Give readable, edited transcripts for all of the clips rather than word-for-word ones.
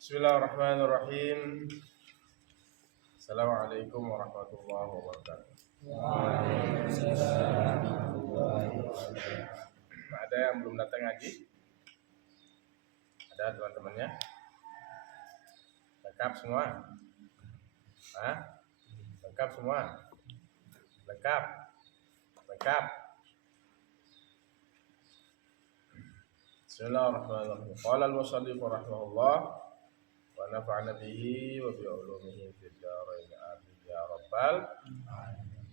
Bismillahirrahmanirrahim. Assalamualaikum warahmatullahi wabarakatuh. Waalaikumsalam warahmatullahi wabarakatuh. Ada yang belum datang ngaji? Ada teman-temannya? Lengkap semua? Hah? Lengkap semua? Lengkap? Lengkap? Bismillahirrahmanirrahim. Qala al-musannif rahimahullah wa nafa'ana bihi wa bi ulumihi fid dharain amin ya rabbal alamin.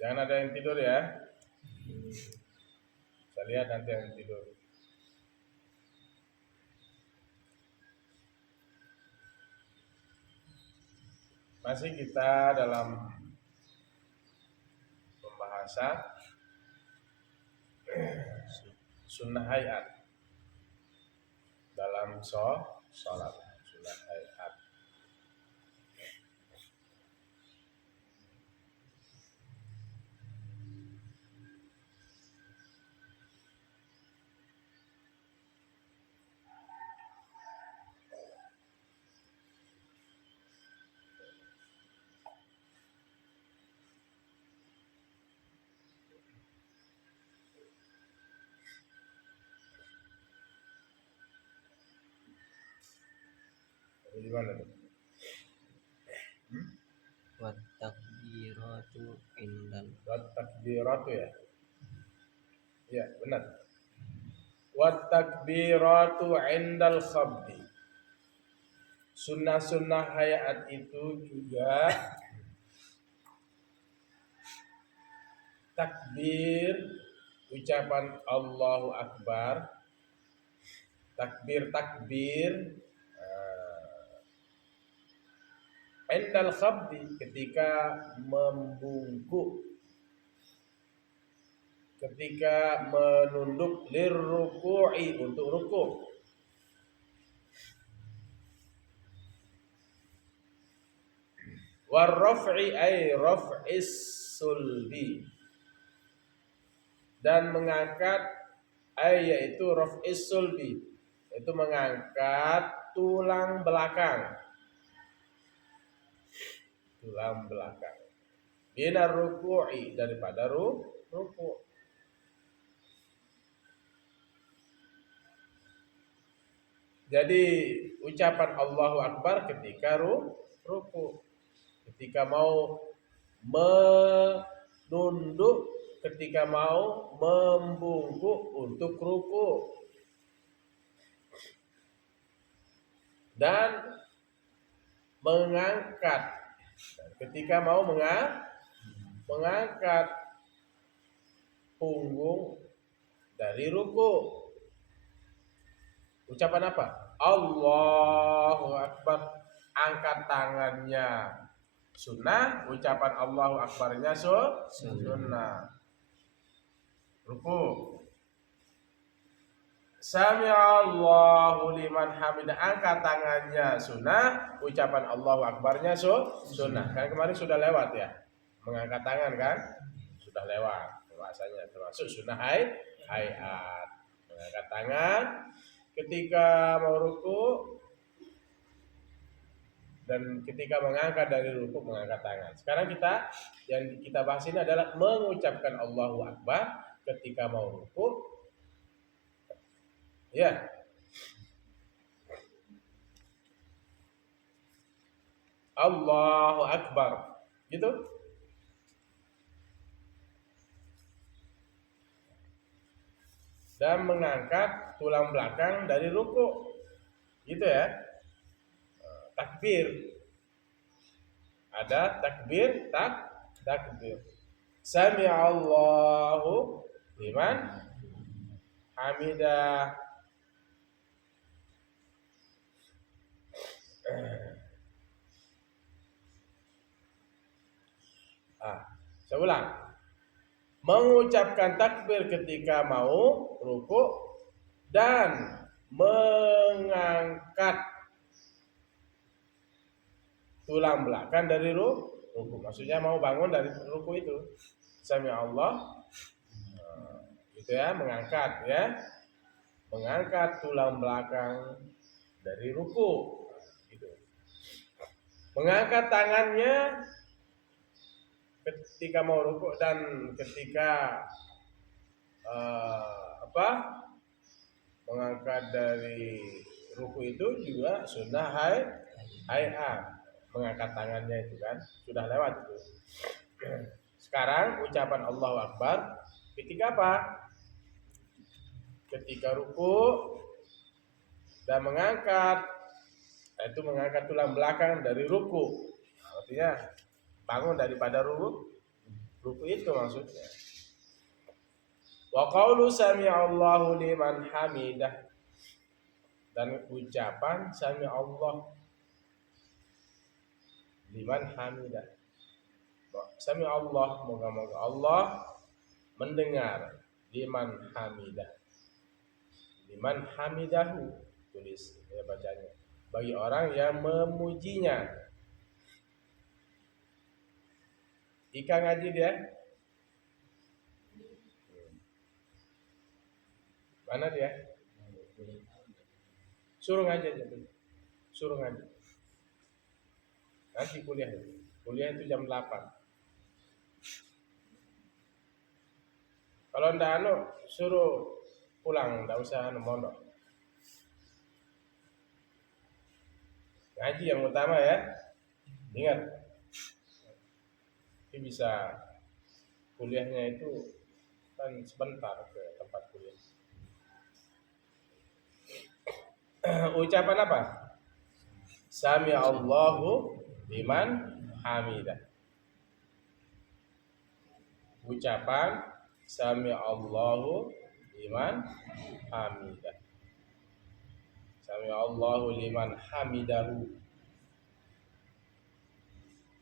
Jangan ada yang tidur ya. Saya lihat nanti yang tidur. Masih kita dalam pembahasan sunnah hayat dalam sholat. Sunnah hayat. Di mana tuh? Wat takbiratu indal Wat takbiratu ya? Ya, benar. Wat takbiratu indal khabdi. Sunnah-sunnah hayat itu juga takbir, ucapan Allahu Akbar, takbir indal khabdi, ketika membungkuk, ketika menunduk, lirruku'i, untuk rukuk, warraf'i ay raf'is sulbi, dan mengangkat ay yaitu raf'is sulbi, itu mengangkat tulang belakang. Binar ruku'i, daripada ruku'. Jadi ucapan Allahu Akbar ketika ruku', ketika mau menunduk, ketika mau membungkuk untuk ruku', dan mengangkat ketika mau mengangkat punggung dari ruku'. Ucapan apa? Allahu Akbar, angkat tangannya sunnah, ucapan Allahu Akbarnya sunnah. Ruku'. Sami'allahu liman hamidah, angkat tangannya sunnah, ucapan Allahu Akbarnya sunnah. Kan kemarin sudah lewat ya, mengangkat tangan kan sudah lewat bahasanya, termasuk sunnah hayat. Mengangkat tangan ketika mau ruku' dan ketika mengangkat dari ruku', mengangkat tangan. Sekarang yang kita bahas ini adalah mengucapkan Allahu Akbar ketika mau ruku'. Ya. Allahu Akbar. Gitu. Dan mengangkat tulang belakang dari ruku'. Gitu ya. Takbir. Ada takbir, takbir. Sami'allahu liman hamidah. Saya ulang. Mengucapkan takbir ketika mau ruku' dan mengangkat tulang belakang dari ruku'. Maksudnya mau bangun dari ruku' itu. Sami Allah. Gitu ya, mengangkat tulang belakang dari ruku. Gitu. Mengangkat tangannya ketika mau ruku dan ketika mengangkat dari ruku itu juga sunnah hayat. Mengangkat tangannya itu kan sudah lewat itu. Sekarang ucapan Allahu Akbar ketika apa? Ketika ruku dan mengangkat tulang belakang dari ruku. Artinya bangun daripada ruku itu maksudnya. Wa qaulu sami'allahu liman hamidah, dan ucapan sami'allah liman hamidah. Sami'allah, moga-moga Allah mendengar liman hamidah. Liman hamidahu, tulis ya bacanya. Bagi orang yang memujinya. Ika ngaji dia. Mana dia? Suruh ngaji aja dulu. Suruh ngaji. Nanti kuliah. Kuliah itu jam 8. Kalau ndak suruh pulang, ndak usah mondok. Ngaji yang utama ya. Ingat. Ini bisa kuliahnya itu kan sebentar ke tempat kuliah. Ucapan apa? Sami Allahu liman hamidah. Ucapan Sami Allahu liman hamidah. Sami Allahu liman hamidahu.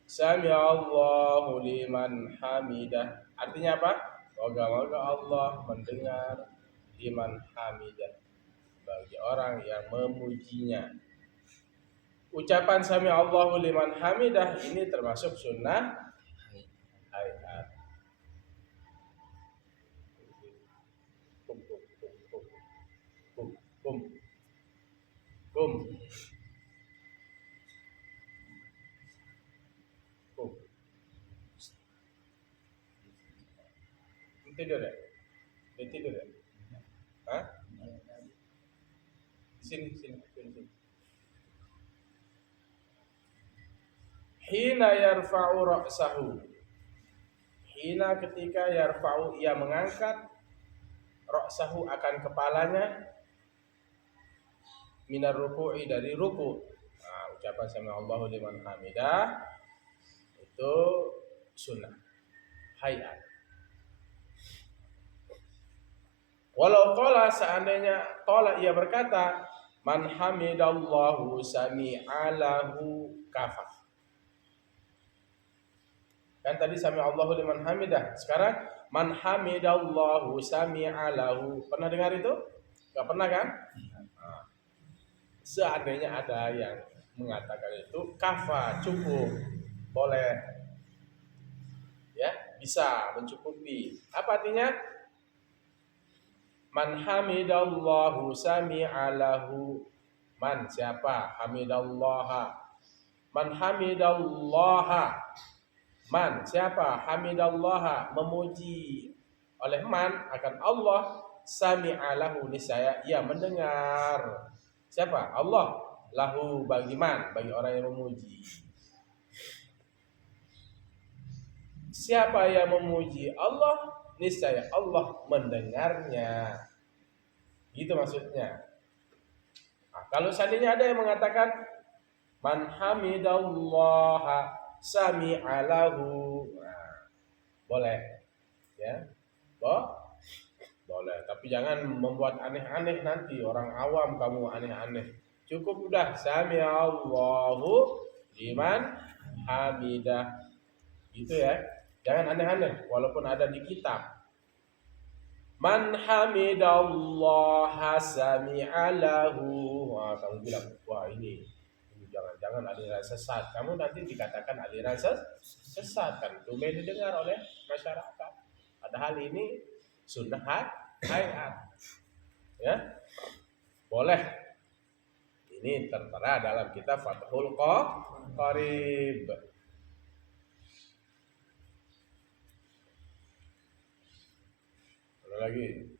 Sami Allahu liman hamidah. Artinya apa? Moga-moga Allah mendengar liman hamidah, bagi orang yang memujinya. Ucapan Sami Allahu liman hamidah ini termasuk sunnah hayat. Kum. Tidur ya? Dia tidur ya? Hah? Sini. Hina yarfa'u ra'sahu. Hina ketika yarfa'u, ia mengangkat ra'sahu akan kepalanya, minar ruku'i, dari ruku. Nah, ucapan sami Allahu liman hamidah itu sunnah hayat. Walau qala, seandainya qala ia berkata, man hamidallahu sami'alahu kafah. Kan tadi sami Allahu liman hamidah. Sekarang man hamidallahu sami'alahu. Pernah dengar itu? Enggak pernah kan? Nah, seandainya ada yang mengatakan itu kafa, cukup, boleh, ya, bisa mencukupi. Apa artinya? Man hamidallahu sami'alahu. Man, siapa? Hamidallaha. Man hamidallaha. Man, siapa? Hamidallaha, memuji oleh man akan Allah. Sami'alahu, niscaya ia mendengar. Siapa? Allah. Lahu, bagi man, bagi orang yang memuji. Siapa yang memuji Allah, niscaya Allah mendengarnya. Gitu maksudnya. Nah, kalau seandainya ada yang mengatakan man hamidallaha sami'alahu, nah, boleh, ya, boleh. Tapi jangan membuat aneh-aneh, nanti orang awam kamu aneh-aneh. Cukup udah sami'allahu liman hamidah, gitu ya. Jangan aneh-aneh, walaupun ada di kitab. Man hamidallaha sami'alahu. Wah, kamu bilang, wah ini jangan aliran sesat. Kamu nanti dikatakan aliran sesat kan. Itu didengar oleh masyarakat. Padahal ini sunnah hayat. Ya, boleh. Ini tertera dalam kitab Fathul Qarib. Ada lagi.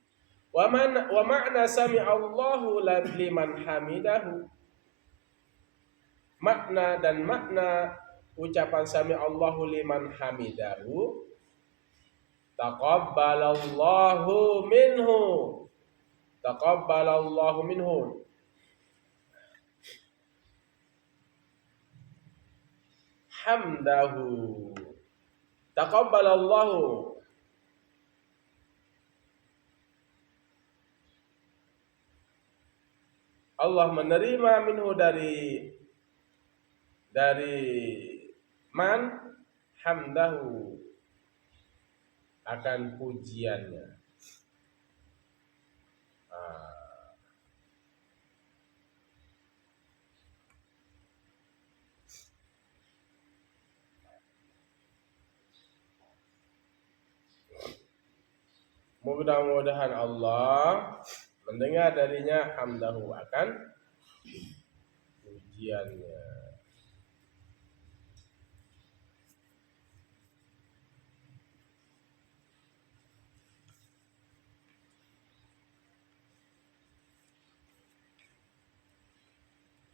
Wa ma'na sami'allahu liman hamidahu. Makna dan makna ucapan sami'allahu liman hamidahu, taqabbalallahu minhu. Taqabbalallahu minhu. Hamdahu. Taqabbalallahu. Allah menerima minhu dari man hamdahu, akan pujiannya. Mudah-mudahan Allah mendengar darinya hamdahu, akan pujiannya.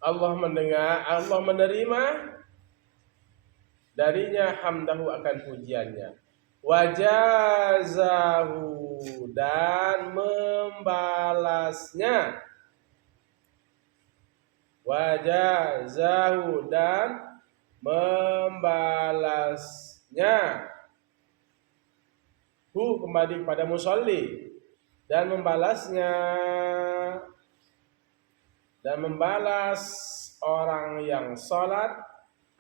Allah mendengar, Allah menerima darinya hamdahu, akan pujiannya. Wajazahu, dan membalasnya. Wajazahu, dan membalasnya. Hu kembali kepada musolli, dan membalasnya, dan membalas orang yang salat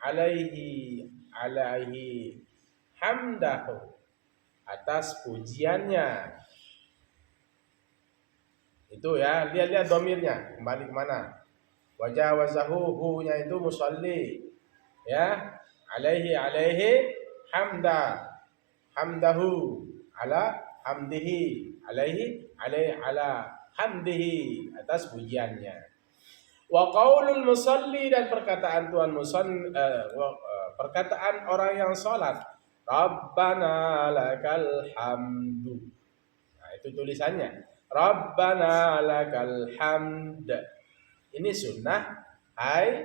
alaihi hamdahu, atas pujiannya. Itu ya, lihat domirnya kembali kemana. Wajawazahu, hu-nya itu musalli, ya, alaihi hamdahu, ala hamdihi, alaihi ala hamdihi, atas pujiannya. Wa qaulul musalli, dan perkataan perkataan orang yang salat, Rabbana lakal hamdu. Nah, itu tulisannya, Rabbana lakal hamd. Ini sunnah hayat.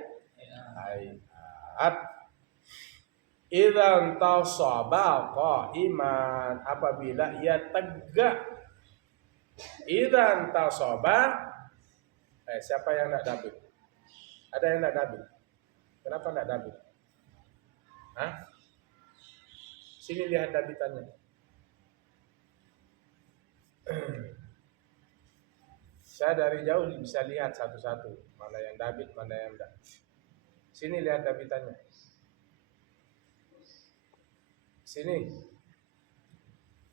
Idzan tasaba qa'iman, apabila ia tegak. Idzan tasaba, siapa yang nak dabit? Ada yang nak dabit? Kenapa nak dabit? Hah? Sini lihat dabitannya. Saya dari jauh bisa lihat satu-satu, mana yang dabit, mana yang enggak. Sini lihat dabitannya. Sini.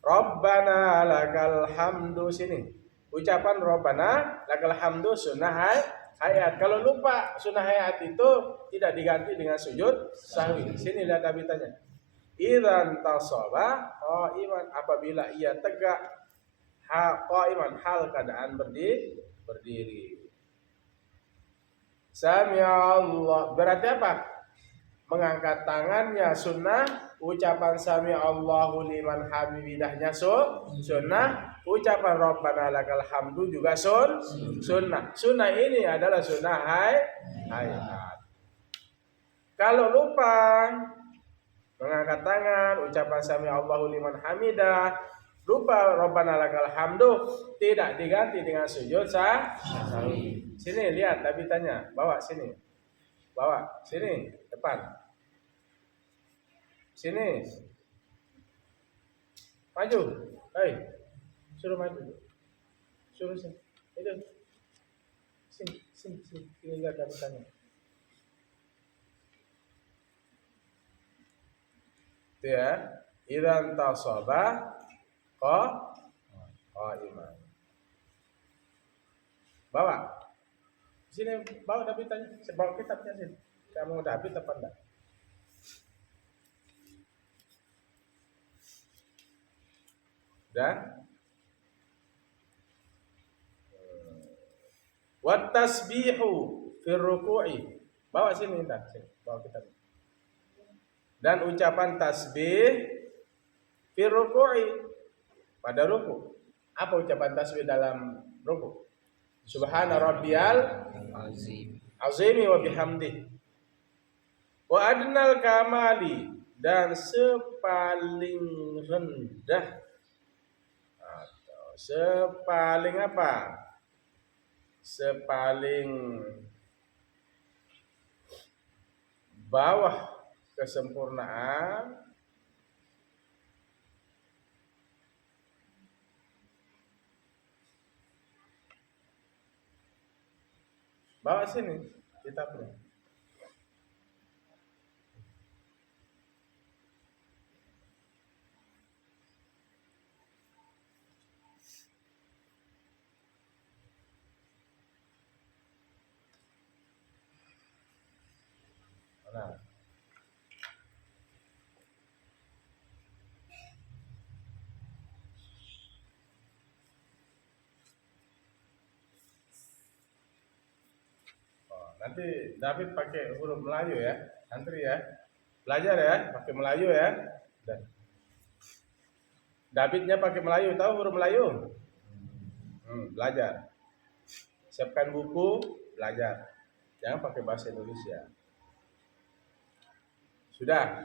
Rabbana lakal hamdu, sini. Ucapan Rabbana lakal hamdu sunnah hayat. Kalau lupa sunnah hayat itu tidak diganti dengan sujud sahwi. Sini lihat dabitannya. Idzan tasaba qa'iman, apabila ia tegak qa'iman, hal keadaan berdiri. Sami'a Allah, berarti apa? Mengangkat tangannya sunnah, ucapan sami'a Allahu liman hamidahnya sunnah, ucapan Rabbana lakal hamdu juga sunnah. Sunnah ini adalah sunnah hayat. Kalau lupa mengangkat tangan, ucapan sami'a Allahu liman hamidah, lupa Rabbana lakal hamdu, tidak diganti dengan sujud sahwi. Sini lihat dabitannya, bawa sini. Bawa sini, depan. Sini. Maju. Hei. Suruh maju. Suruh sini. Itu. Sini lihat dabitannya. Itu ya. Idzan tasaba qa'iman. Bawa. Sini, bawa dabitannya. Bawa kitabnya sini. Kamu dabit apa enggak? Dan Wat tasbihu fir ruku'i. Bawa sini entar, sini. Bawa kita. Dan ucapan tasbih fir ruku'i, pada ruku. Apa ucapan tasbih dalam ruku? Subhana rabbiyal azim. azimi wa bihamdi. Wa adnal kamali, dan sepaling rendah atau sepaling apa? Sepaling bawah kesempurnaan bawa sini kitabnya. Nah, nanti David pakai huruf Melayu ya, antri ya, belajar ya, pakai Melayu ya. Dan Davidnya pakai Melayu, tahu huruf Melayu? Belajar. Siapkan buku, belajar. Jangan pakai bahasa Indonesia. Sudah.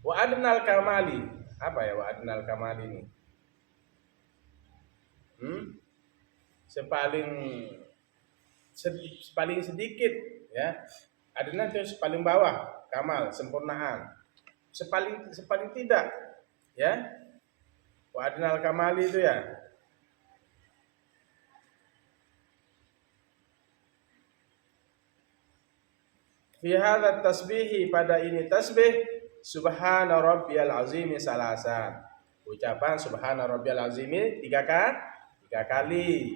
Wa adnal kamali. Apa ya wa adnal kamali ini? Paling sedikit ya. Adna itu paling bawah, kamal, sempurnaan. Paling tidak ya. Wa adnal kamali itu ya. Fi hadza tasbihi, pada ini tasbih, subhana rabbiyal azimi salasan. Ucapan subhana rabbiyal azimi 3 kali.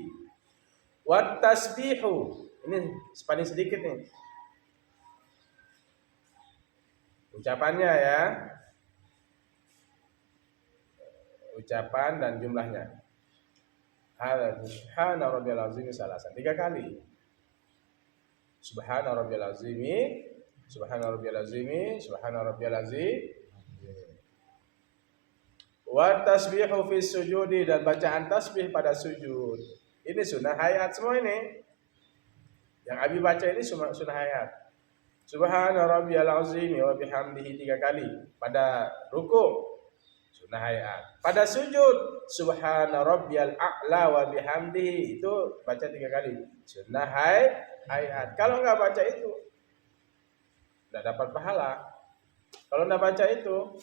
Wat tasbihu, ini paling sedikit nih. Ucapannya ya. Ucapan dan jumlahnya. Hadza subhana rabbiyal azimi salasan, 3 kali. Subhana rabbiyal azimi, subhana rabbiyal azimi, subhana rabbiyal azim. Wa tasbihu fi sujudi, dan bacaan tasbih pada sujud. Ini sunnah hayat semua ini. Yang Abi baca ini sunnah hayat. Subhana rabbiyal azimi wa bihamdihi 3 kali pada ruku, sunnah hayat. Pada sujud, subhana rabbiyal a'la wa bihamdihi, itu baca 3 kali, sunnah hayat. Kalau nggak baca itu tidak dapat pahala. Kalau nggak baca itu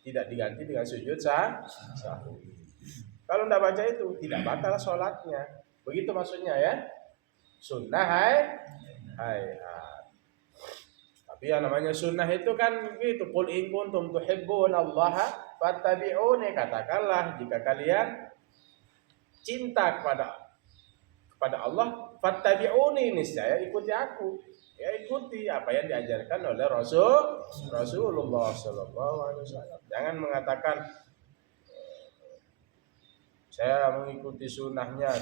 tidak diganti dengan sujud sahwi. Kalau nggak baca itu tidak batal sholatnya. Begitu maksudnya ya. Sunnah hayat. Tapi yang namanya sunnah itu kan gitu. Qul in kuntum tuhibbunallaha fattabi'uni, katakanlah jika kalian cinta kepada Allah, fattabi'uni, niscaya ikuti aku. Ya ikuti apa yang diajarkan oleh Rasulullah sallallahu alaihi wasallam. Jangan mengatakan saya mengikuti sunnahnya,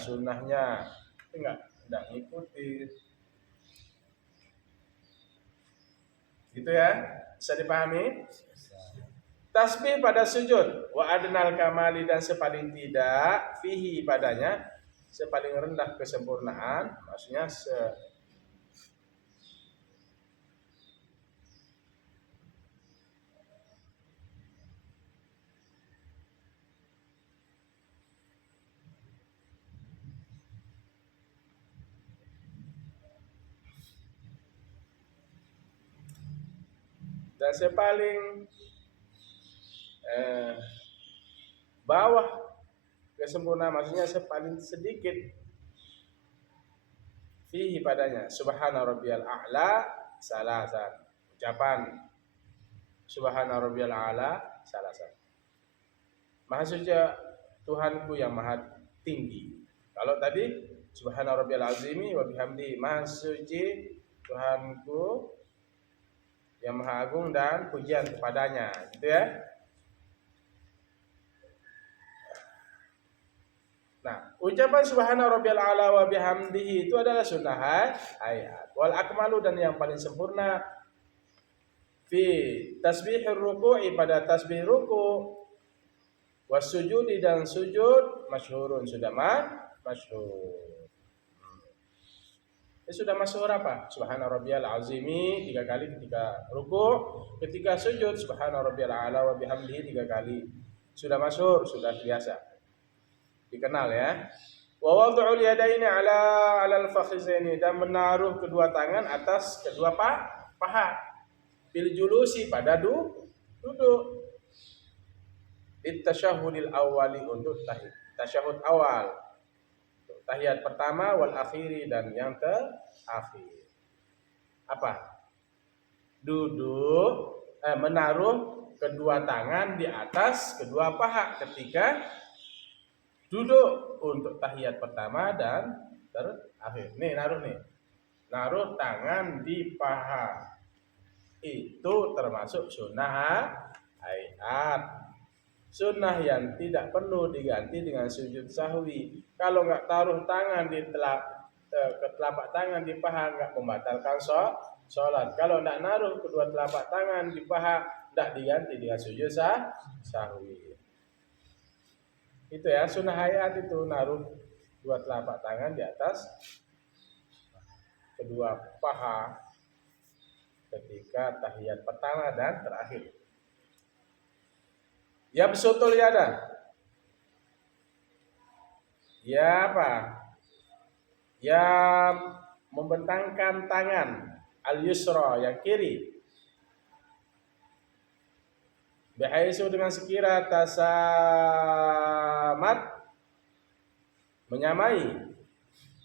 enggak mengikuti. Gitu ya, bisa dipahami? Tasbih pada sujud, wa adnal kamali, dan sepaling tidak, fihi padanya, sepaling rendah kesempurnaan, maksudnya dan sepaling bawah kesempurnaan, maksudnya sepaling sedikit, fihi padanya, subhana rabbiyal a'la salasan. Ucapan subhana rabbiyal a'la salasan. Maha suci Tuhanku yang maha tinggi. Kalau tadi subhana rabbiyal azimi wa bihamdi, maha suci Tuhanku yang maha agung dan pujian kepadanya, gitu ya. Nah, ucapan subhana rabbiyal a'la wa bihamdihi itu adalah sunnah ayat. Wal akmalu, dan yang paling sempurna fi tasbihir ruku'i, pada tasbih ruku', was sujudi, dan sujud, masyhurun, sudah masyhur. Sudah masyhur apa? Subhana rabbiyal azimi 3 kali ketika ruku', ketika sujud subhana rabbiyal a'la wa bihamdihi 3 kali. Sudah masyhur, sudah biasa. Dikenal ya. Wa wad'ul yadaini ala al-fakhizaini, dan menaruh kedua tangan atas kedua paha. Bil julusi, pada duduk. Tasyahudil awali, untuk tasyahud awal, tahiyat pertama, wal akhiri, dan yang terakhir. Apa? Duduk, menaruh kedua tangan di atas kedua paha ketika duduk untuk tahiyat pertama dan terakhir. Nih, naruh tangan di paha itu termasuk sunnah ayat. Sunnah yang tidak perlu diganti dengan sujud sahwi. Kalau nggak taruh tangan di telapak tangan di paha, nggak membatalkan sholat. Kalau nggak naruh kedua telapak tangan di paha, nggak diganti dengan sujud sahwi. Itu ya, sunnah ayat itu, naruh dua telapak tangan di atas kedua paha ketika tahiyat pertama dan terakhir. Yabsutul yada, ya apa? Ya membentangkan tangan, al yusra, yang kiri. Bihaisu, dengan sekira tasamat, menyamai,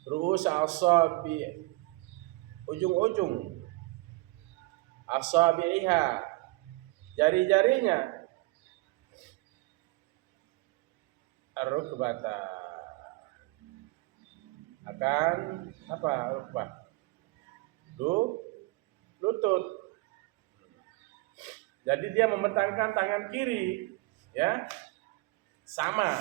ru'us asabi, ujung-ujung, asabi'iha, jari-jarinya, ar-rukbata, akan apa? Rukbah, lutut. Jadi dia membentangkan tangan kiri, ya, sama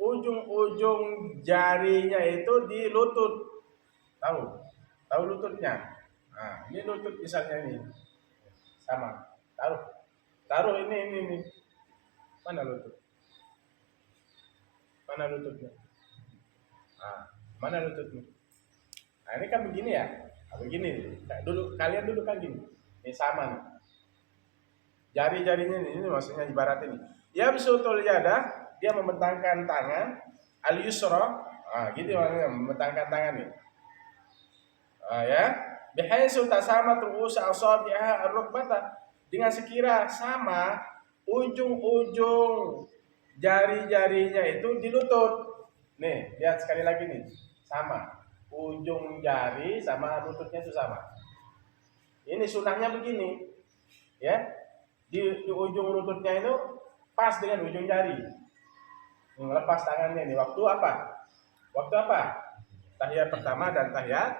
ujung-ujung jarinya itu di lutut. Tahu lututnya? Nah, ini lutut misalnya ini, sama. Taruh ini. Mana lututnya? Mana lututnya? Nah, ini kan begini ya. Nah, begini. Kalian duduk kan gini. Ini sama nih. Jari-jarinya ini maksudnya ibarat ini. Ya bisutul yada, dia membentangkan tangan, al yusra. Gitu maksudnya, membentangkan tangan nih. Ya. Bihaisu tasamat ru'us asabiha ar-rukbata, dengan sekira sama ujung-ujung jari-jarinya itu di lutut. Nih, lihat sekali lagi nih. Sama. Ujung jari sama lututnya itu sama. Ini sunnahnya begini. Ya. Di ujung lututnya itu pas dengan ujung jari. Lepas tangannya nih. Waktu apa? Tahiyat pertama dan tahiyat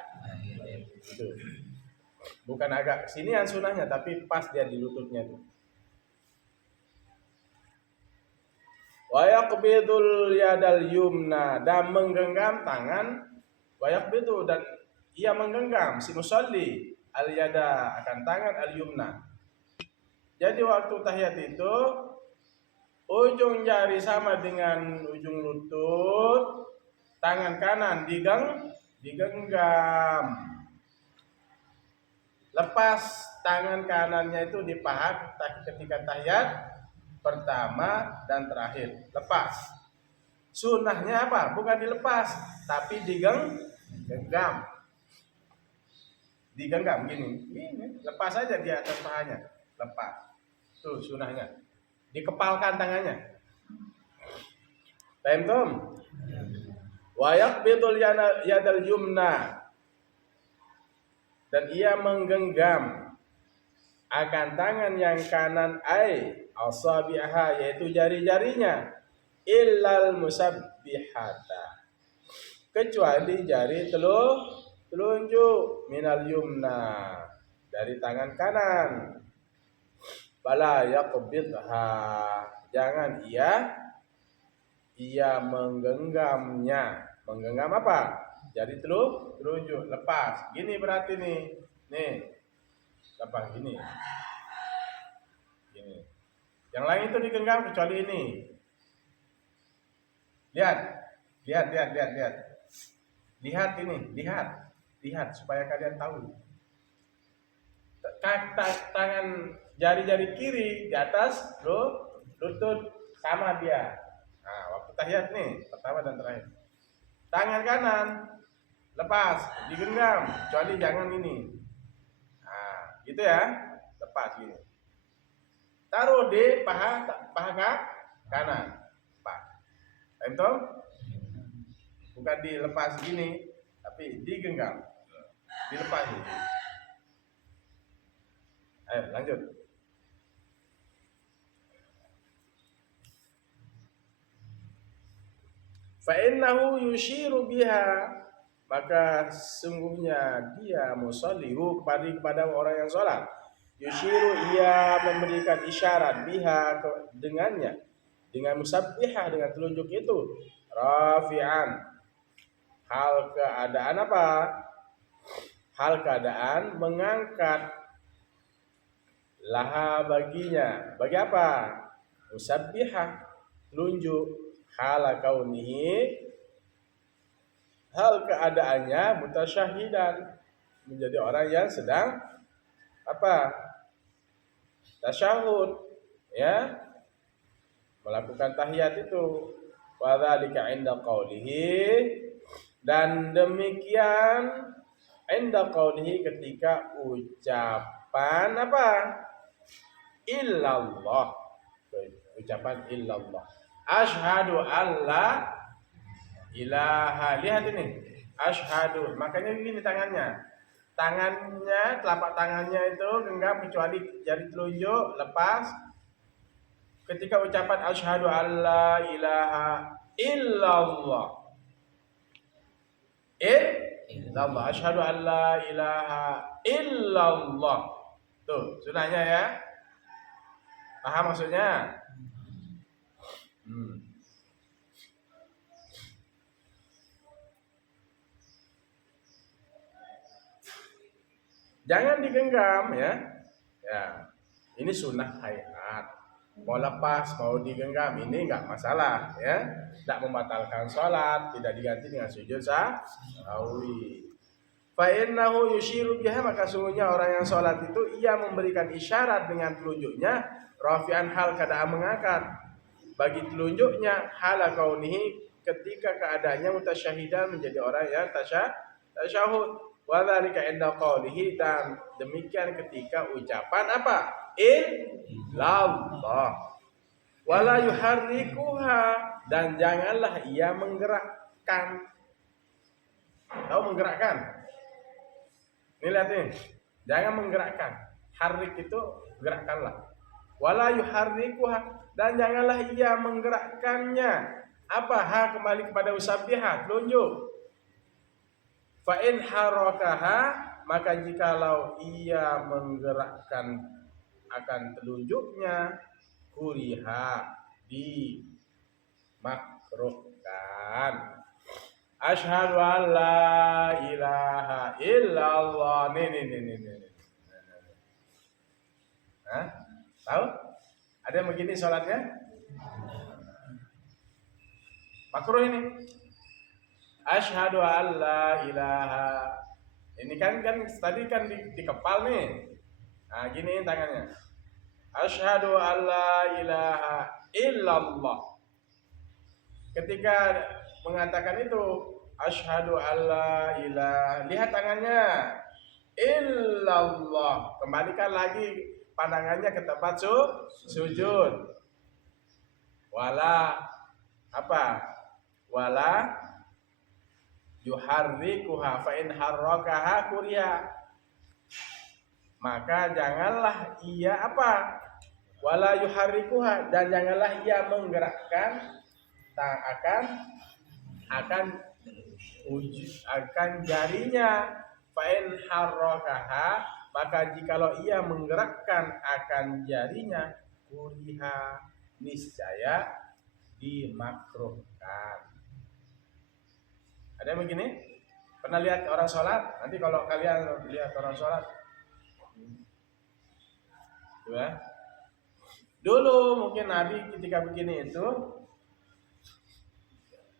itu. Bukan agak sinian sunnahnya, tapi pas dia di lututnya itu. Wa yaqbidul yadal yumna, dan menggenggam tangan, wa yaqbidu, dan ia menggenggam si musalli al yada, akan tangan al yumna. Jadi waktu tahiyat itu ujung jari sama dengan ujung lutut, tangan kanan digenggam. Lepas tangan kanannya itu di paha ketika tahiyat pertama dan terakhir. Lepas. Sunnahnya apa? Bukan dilepas, tapi digenggam. Digenggam gini. Lepas aja di atas pahanya. Lepas. Tuh sunnahnya. Dikepalkan tangannya. Paham tum? Wa yaqbidul yadal yumna, dan ia menggenggam akan tangan yang kanan, asabiha, yaitu jari-jarinya, illal musabbihata, kecuali jari telunjuk, minal yumna, dari tangan kanan. Bala yaqbidha, jangan ia ia menggenggamnya. Menggenggam apa? Jari telunjuk lepas. Gini berarti nih. Nih. Lepas gini. Gini. Yang lain itu digenggam kecuali ini. Lihat. Lihat ini, lihat supaya kalian tahu. Tangan jari-jari kiri di atas lutut sama dia. Nah, waktu tahiyat nih, pertama dan terakhir. Tangan kanan lepas, digenggam, kecuali jangan ini. Nah, gitu ya. Lepas gini. Taruh di paha kanan. Pak. Entong? Bukan dilepas gini, tapi digenggam. Dilepas gini. Ayo lanjut. Fa'innahu yushiru biha, maka sungguhnya dia musallihu kepada orang yang sholat. Yushiru, ia memberikan isyarat biha dengannya, dengan musabbihah, dengan telunjuk itu, rafi'an, hal keadaan apa? Hal keadaan mengangkat laha baginya. Bagi apa? Musabbihah, telunjuk. Hala kaunihi, hal keadaannya mutasyahidan, menjadi orang yang sedang apa? Tasyahud, ya, melakukan tahiyat itu. Wa dzalika 'inda qaulihi, dan demikian 'inda qaulihi ketika ucapan apa? Illallah. Ucapan illallah. Asyhadu alla ilaha. Lihat ini. Asyhadu. Makanya begini tangannya. Tangannya, telapak tangannya itu genggam kecuali jari telunjuk lepas. Ketika ucapan asyhadu alla ilaha illallah. Illallah. Asyhadu alla ilaha illallah. Tuh, sunahnya ya. Paham maksudnya? Jangan digenggam ya. Ya. Ini sunnah hayat. Mau lepas, mau digenggam ini enggak masalah ya. Tidak membatalkan sholat, tidak diganti dengan sujud sahwi. Fa innahu yushiru biha, maka sungguhnya orang yang sholat itu ia memberikan isyarat dengan telunjuknya, rafi'an, hal keadaan mengangkat bagi telunjuknya, hala kaunihi, ketika keadaannya mutasyahidan, menjadi orang yang tasyahud. Wa dzalika 'inda qaulihi, dan demikian ketika ucapan apa? Illallah. Wala yuharrikuha, dan janganlah ia menggerakkan. Tahu menggerakkan? Ini lihat nih. Jangan menggerakkan. Harrik itu gerakkanlah. Wala yuharrikuha, dan janganlah ia menggerakkannya. Apa? Ha kembali kepada usabbihah, telunjuk. Fa in harakaha, maka jikalau ia menggerakkan akan telunjuknya, kuriha, dimakruhkan. Asyhadu an la ilaha illallah. Nih. Hah? Tahu? Ada yang begini sholatnya? Makruh ini. Asyhadu an la ilaha. Ini kan tadi kan di kepal nih. Nah, gini tangannya. Asyhadu an la ilaha illallah. Ketika mengatakan itu, asyhadu an la ilaha, lihat tangannya. Illallah. Kembalikan lagi pandangannya ke tempat sujud. Wala apa? Wala yuharrikuha, fa in harrakaha kuriya, maka janganlah ia apa? Wala yuharrikuha, dan janganlah ia menggerakkan akan jarinya. Fa in harrakaha, maka jikalau ia menggerakkan akan jarinya, kuriha, niscaya dimakruhkan. Ada yang begini? Pernah lihat orang sholat? Nanti kalau kalian lihat orang sholat, ya. Dulu mungkin Nabi ketika begini itu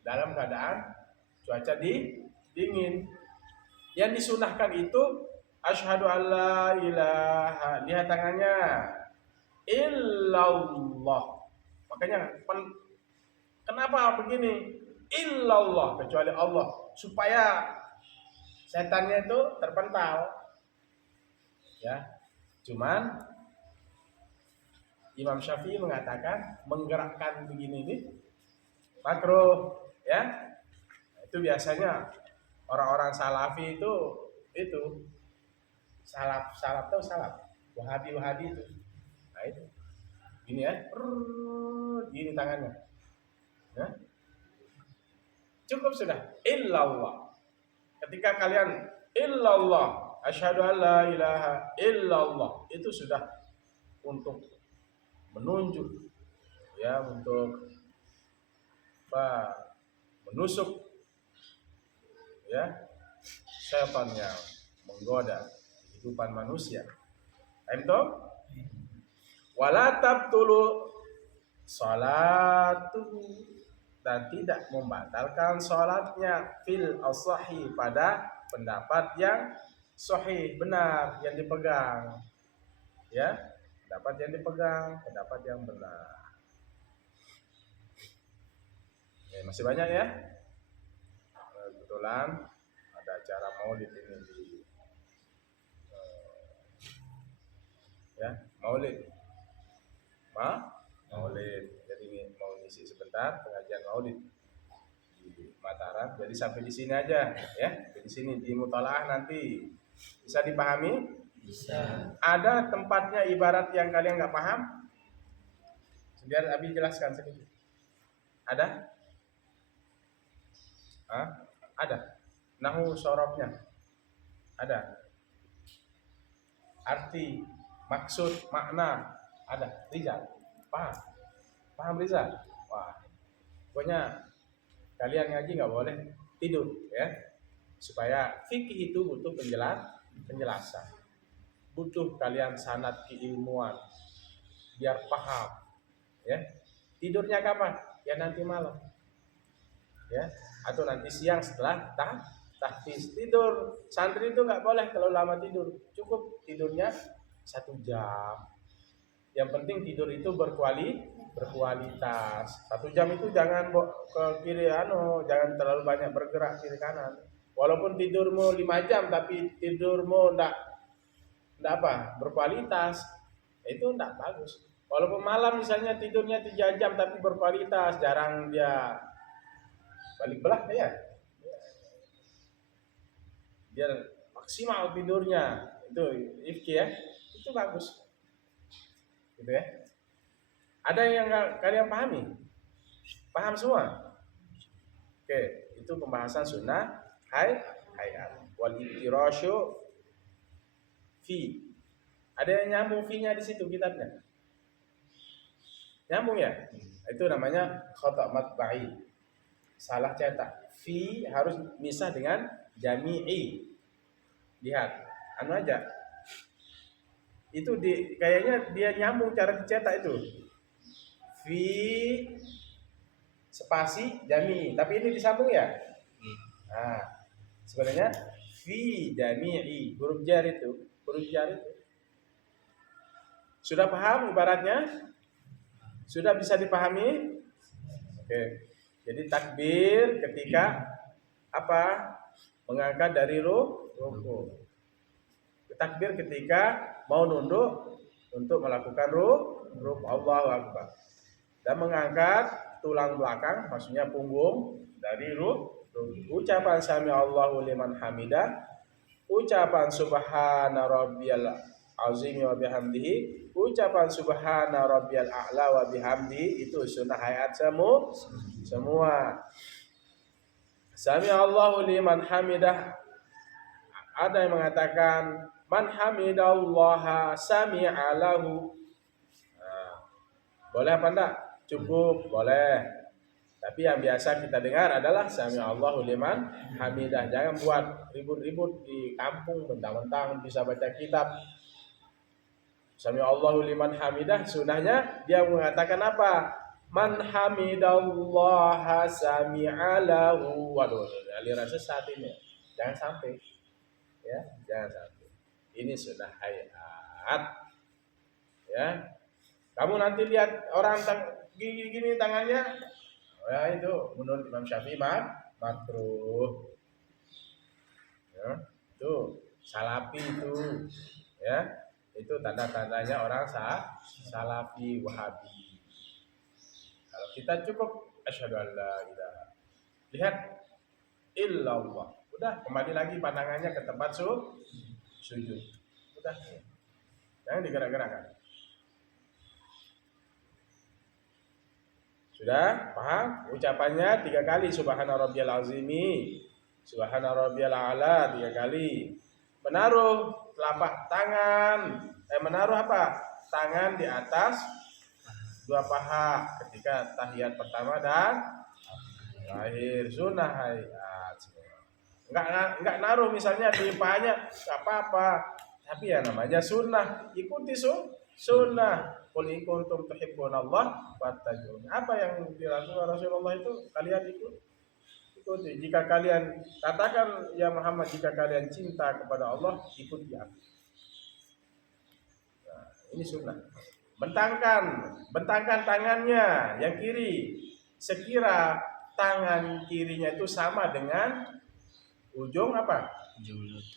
dalam keadaan cuaca dingin. Yang disunahkan itu asyhadu alla ilaha, lihat tangannya, illallah. Makanya kenapa begini? Illallah, kecuali Allah, supaya setannya itu terpental. Ya. Cuman Imam Syafi'i mengatakan menggerakkan begini ini makruh, ya. Itu biasanya orang-orang salafi itu salaf tahu salaf, wahabi itu. Nah itu gini ya, gini tangannya, ya. Cukup sudah, illallah. Ketika kalian illallah, asyhadu alla ilaha illallah, itu sudah untuk menunjuk, ya, untuk menusuk, ya, setan yang menggoda kehidupan manusia. Itu wala tabtulu salatuhu, dan tidak membatalkan salatnya fil asahi, pada pendapat yang sahih, benar, yang dipegang, ya, pendapat yang dipegang, pendapat yang benar. Ya, masih banyak ya. Kebetulan ada acara maulid ini di ya, maulid. Maulid. Jadi mau ngisi sebentar pengajian maulid di Mataram. Jadi sampai di sini aja ya. Di sini di mutalaah nanti bisa dipahami? Bisa. Ada tempatnya ibarat yang kalian nggak paham? Biar Abi jelaskan sedikit. Ada? Ada. Nahu sorobnya ada. Arti, maksud, makna ada. Rizal paham Rizal? Wah, pokoknya kalian ngaji nggak boleh tidur ya, supaya fikih itu butuh penjelasan, butuh kalian sanad keilmuan biar paham ya. Tidurnya kapan? Ya nanti malam ya, atau nanti siang setelah tahfiz. Tidur santri itu nggak boleh kalau lama tidur, cukup tidurnya 1 jam. Yang penting tidur itu berkualitas. 1 jam itu jangan ke kiri, jangan terlalu banyak bergerak kiri kanan. Walaupun tidurmu 5 jam tapi tidurmu enggak berkualitas, itu enggak bagus. Walaupun malam misalnya tidurnya 3 jam tapi berkualitas, jarang dia balik belah ya. Dia maksimal tidurnya, itu ifki ya, itu bagus. Gitu ya. Ada yang kalian pahami? Paham semua? Oke, itu pembahasan sunnah hayat wal ittirasyu fi. Ada yang nyambung fi-nya di situ kitabnya? Nyambung ya? Itu namanya khata' matba'i. Salah cetak. Fi harus misah dengan jami'i. Lihat, aja. Itu kayaknya dia nyambung cara dicetak itu. Fi spasi jami'i, tapi ini disambung ya? Nah, sebenarnya fi jami'i, huruf jar itu. Sudah paham ibaratnya? Sudah bisa dipahami? Oke. Jadi takbir ketika apa? Mengangkat dari ruku. Takbir ketika mau nunduk untuk melakukan ruku, Allahu Akbar. Dan mengangkat tulang belakang, maksudnya punggung dari ruku. Ucapan sami Allahu liman hamidah, ucapan subhana rabbiyal azim wa bihamdihi, ucapan subhana rabbiyal a'la wa bihamdihi, itu sunnah hayat semua. Sami Allahu liman hamidah, ada yang mengatakan man hamidallaha sami'a lahu. Boleh apa enggak? Cukup, boleh. Tapi yang biasa kita dengar adalah Sami Allahu liman hamidah. Jangan buat ribut-ribut di kampung mentang-mentang bisa baca kitab. Sami Allahu liman hamidah, sunahnya dia mengatakan apa? Man hamidallaha sami'a lahu. Waduh, aliran sesat ini. Jangan sampai. Ya, jangan sampai. Ini sunnah hayat. Ya. Kamu nanti lihat orang gini tangannya, ya itu menurut Imam Syafi'i makruh. Ya, itu salafi itu, ya itu tanda-tandanya orang salafi wahabi. Kalau kita cukup asyhadu an la ilaha lihat illallah, udah kembali lagi pandangannya ke tempat sujud, udah jangan digerak-gerakkan. Sudah paham? Ucapannya 3 kali subhana rabbiyal azimi, subhana rabbiyal a'la 3 kali. Menaruh telapak tangan, menaruh apa? Tangan di atas 2 paha ketika tahiyat pertama dan akhir, sunnah hayat. Enggak naruh misalnya di pahanya, enggak apa-apa. Tapi ya namanya sunnah, ikuti sunnah. Qul in kuntum tuhibbunallah fattabi'un. Apa yang dilakukan Rasulullah itu kalian ikuti. Jika kalian katakan ya Muhammad, jika kalian cinta kepada Allah, ikuti aku. Nah, ini sunnah. Bentangkan tangannya yang kiri. Sekira tangan kirinya itu sama dengan ujung apa?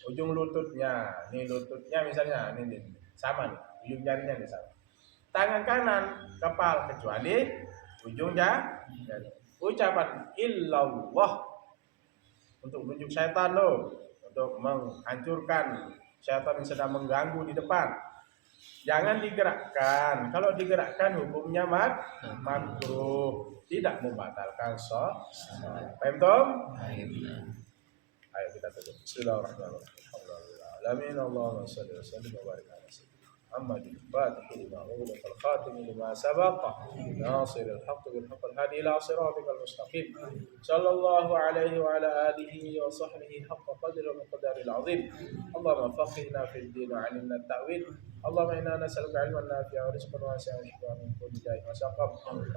Ujung lututnya. Nih lututnya misalnya, ini sama nih. Ujung jarinya nih sama. Tangan kanan kepal kecuali ujung jari. Ucapan illallah untuk menunjuk syaitan loh, untuk menghancurkan syaitan yang sedang mengganggu di depan. Jangan digerakkan. Kalau digerakkan hukumnya makruh, tidak membatalkan sholat. Paham toh? Ayo kita tutup. Bismillahirrahmanirrahim. Alhamdulillah. Allahumma shalli wa sallim wa barik ala sayyidina محمد الفاتح لما أغلق الخاتم لما سبق ناصر الحق بالحق الهادي إلى صراطك المستقيم صلى الله عليه وعلى آله وصحبه حق قدر ومقدار العظيم اللهم فقهنا في الدين وعلمنا التأويل اللهم إنا نسألك علما نافعا ورزقا واسعا وشفاء من كل داء وسقم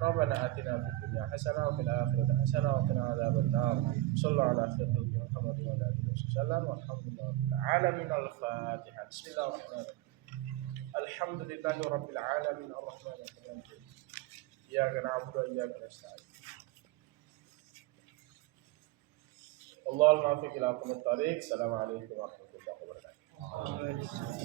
ربنا آتنا في الدنيا حسنة وفي الآخرة حسنة وقنا عذاب النار صلى الله على خير خلق محمد وعلى آله وسلم والحمد لله رب العالمين. الفاتحة. بسم الله الرحمن الرحيم. Alhamdulillahi rabbil alamin arrahmanir rahim. Iyyaka na'budu wa iyyaka nasta'in. Allahumma fiqh ila aqwamit thariq. Assalamualaikum warahmatullahi wabarakatuh.